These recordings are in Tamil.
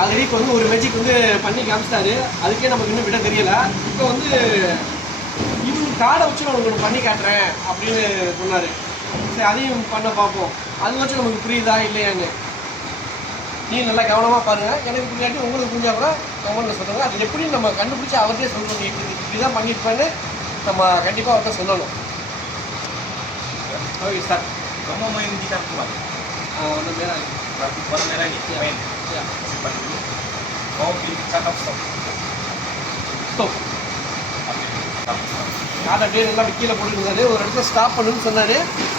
ஆல்ரெடி இப்போ வந்து ஒரு மேஜிக் வந்து பண்ணி காமிச்சிட்டாரு. அதுக்கே நமக்கு இன்னும் விட தெரியல. இப்போ வந்து இவங்க கார்டை வச்சு நான் உங்களுக்கு பண்ணி காட்டுறேன் அப்படின்னு சொன்னார். சரி, அதையும் பண்ண பார்ப்போம். அது வச்சு நமக்கு புரியுதா இல்லையான்னு நீங்கள் நல்லா கவனமாக பாருங்கள். எனக்கு புரியாட்டி உங்களுக்கு புரிஞ்சா கூட கவர்மெண்ட்டில் சொல்லுங்கள். அது எப்படின்னு நம்ம கண்டுபிடிச்சி அவர்கிட்டே சொல்லணும். இப்படி தான் பண்ணியிருப்பேன்னு நம்ம கண்டிப்பாக அவர்கிட்ட சொல்லணும். Okay sir. Kamu main gitar kuat? Warna merah. Warna merah ini? Ya. Main? Ya. Simpan dulu. Mau pilih cakap stop? Stop. Oke, stop. Card அப்படியே நல்லா கீழே போட்டுருந்தாரு. ஒரு இடத்துல ஸ்டாப் பண்ணுன்னு சொன்னார்.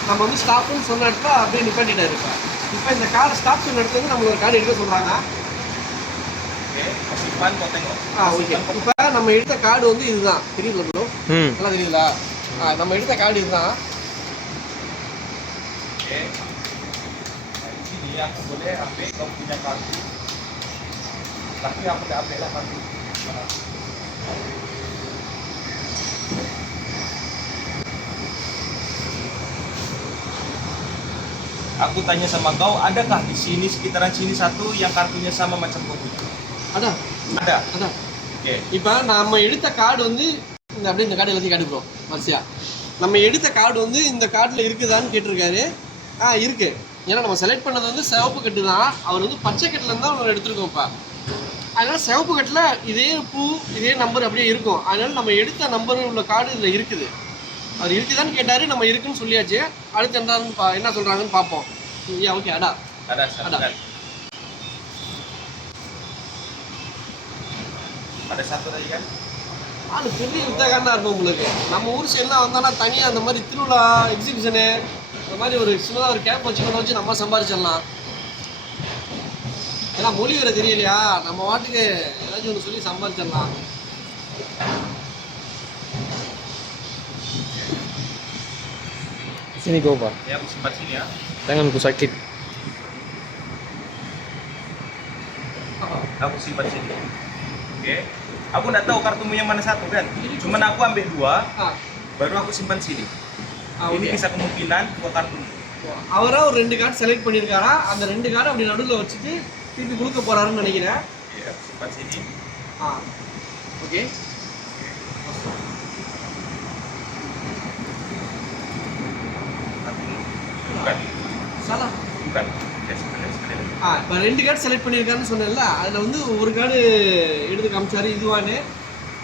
நம்ம வந்து ஸ்டாப்புன்னு சொன்ன இடத்துல அப்படியே நிப்பாட்டிட்டாரு. இப்போ இந்த கார்டு ஸ்டாப் சொன்ன இடத்துல வந்து நம்மளோட கார்டு எடுக்க சொல்கிறாங்க. Oke, simpan kau tengok. Okay. இப்போ நம்ம எடுத்த கார்டு வந்து இதுதான். தெரியுதுல ப்ரோ? நல்லா தெரியுதுங்களா? நம்ம எடுத்த கார்டு இதுதான். Oke. Nah, di sini aku boleh ambil kau punya kartu. Tapi aku tak ambil lah kartu. Aku tanya sama kau, adakah di sini sekitaran sini satu yang kartunya sama macam kau punya? அதான் Ada. அதான். Oke. இப்போ நம்ம எடுத்த கார்டு வந்து இந்த அப்படியே இந்த கார்டு எல்லாத்தையும் காட்டு ப்ரோ வரிசையா. நம்ம எடுத்த கார்டு வந்து இந்த கார்டில் இருக்குதான்னு கேட்டிருக்காரு. இருக்கு. ஏன்னா நம்ம செலக்ட் பண்ணது வந்து சிவப்பு கட்டு தான். அவர் வந்து பச்சை கட்டில் தான் நம்ம எடுத்துருக்கோம். இப்போ அதனால் சிவப்பு கட்டில் இதே பூ இதே நம்பர் அப்படியே இருக்கும். அதனால் நம்ம எடுத்த நம்பர் உள்ள கார்டு இதில் இருக்குது. அவர் இருக்குதான்னு கேட்டார். நம்ம இருக்குன்னு சொல்லியாச்சு. அடுத்து என்ன சொல்கிறாங்கன்னு பார்ப்போம். ஓகே. அடா Ada. Ada. Ada satu lagi kan? அது பெரிய வித்தகாரனாக இருக்கும் உங்களுக்கு. நம்ம ஊர் சைட்லாம் வந்தானா தனியாக அந்த மாதிரி திருவிழா எக்ஸிபிஷனு இந்த மாதிரி ஒரு சின்னதாக ஒரு கேம்ப் வச்சு நம்ம சம்பாரிச்சிடலாம். ஏன்னா மொழி வேறு தெரியலையா, நம்ம வாட்டுக்கு ஏதாச்சும் ஒன்று சொல்லி சம்பாரிச்சிடலாம். Sini Gopa, Ya, aku simpan sini ya. tanganku sakit. Aku simpan sini. Oke. Aku nggak tahu kartumu yang mana satu kan. Cuman aku ambil dua, baru aku simpan sini. Ini bisa kemungkinan dua kartu. அவராக ஒரு 2 கார்டு செலக்ட் பண்ணியிருக்காரா. அந்த 2 கார்டு அப்படி நடுவில் வச்சுட்டு திருப்பி கொடுக்க போகிறாருன்னு நினைக்கிறேன். Ya, simpan sini. Okay. Bukan. சாலா Bukan. Ya, sebenarnya. இப்போ 2 கார்டு செலக்ட் பண்ணியிருக்காருன்னு சொன்னேன்ல, அதில் வந்து ஒரு கார்டு எடுத்து காமிச்சாரு இதுவான்னு.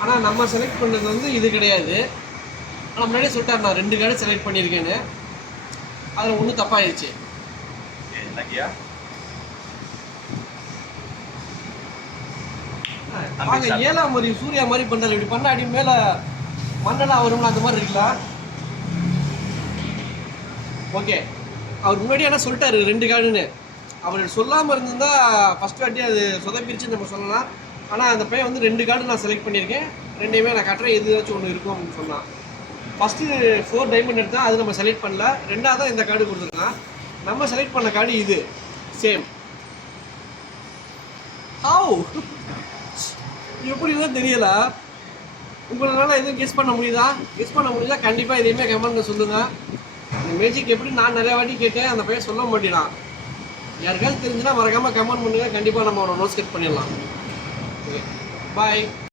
ஆனால் நம்ம செலக்ட் பண்ணது வந்து இது கிடையாது. ஆனால் முன்னாடியே சொல்லிட்டார் நான் 2 கார்டு செலக்ட் பண்ணியிருக்கேன்னு. அதில் ஒன்றும் தப்பாயிடுச்சு. Oke, lagi ya. வாங்க 7ஆம் மாதிரி சூர்யா மாதிரி பண்ணுறாரு. இப்படி பண்ண அடி மேலே மண்ணெல்லாம் வரும்ல அந்த மாதிரி இருக்குல்ல. ஓகே. அவர் முன்னாடி ஆனால் சொல்லிட்டாரு 2 கார்டுன்னு. அவர் சொல்லாமல் இருந்திருந்தா ஃபஸ்ட் வாட்டி அது சொதப்பிருச்சுன்னு நம்ம சொல்லலாம். ஆனால் அந்த பையன் வந்து 2 கார்டு நான் செலக்ட் பண்ணியிருக்கேன். 2யுமே நான் காட்டுறேன் எதுவாச்சும் ஒன்று இருக்கும் அப்படின்னு சொன்னான். ஃபஸ்ட்டு 4 டைமண்ட் எடுத்தால் அது நம்ம செலக்ட் பண்ணல. 2வது தான் இந்த கார்டு கொடுத்துருக்கான். நம்ம செலக்ட் பண்ண கார்டு இது சேம். ஹவ் எப்படின்னா தெரியல. உங்களால் எதுவும் கெஸ் பண்ண முடியுதா? கெஸ் பண்ண முடியுதா கண்டிப்பாக இதையுமே கமெண்ட்டில் சொல்லுங்கள். இந்த மேஜிக் எப்படி நான் நிறையா வாட்டி கேட்டேன், அந்த பையன் சொல்ல மாட்டேறான். யாருக்காவது தெரிஞ்சுன்னா மறக்காமல் கமெண்ட் பண்ணுங்கள். கண்டிப்பாக நம்ம அவனை நோட் ஸ்கெட் பண்ணிடலாம். ஓகே, பாய்.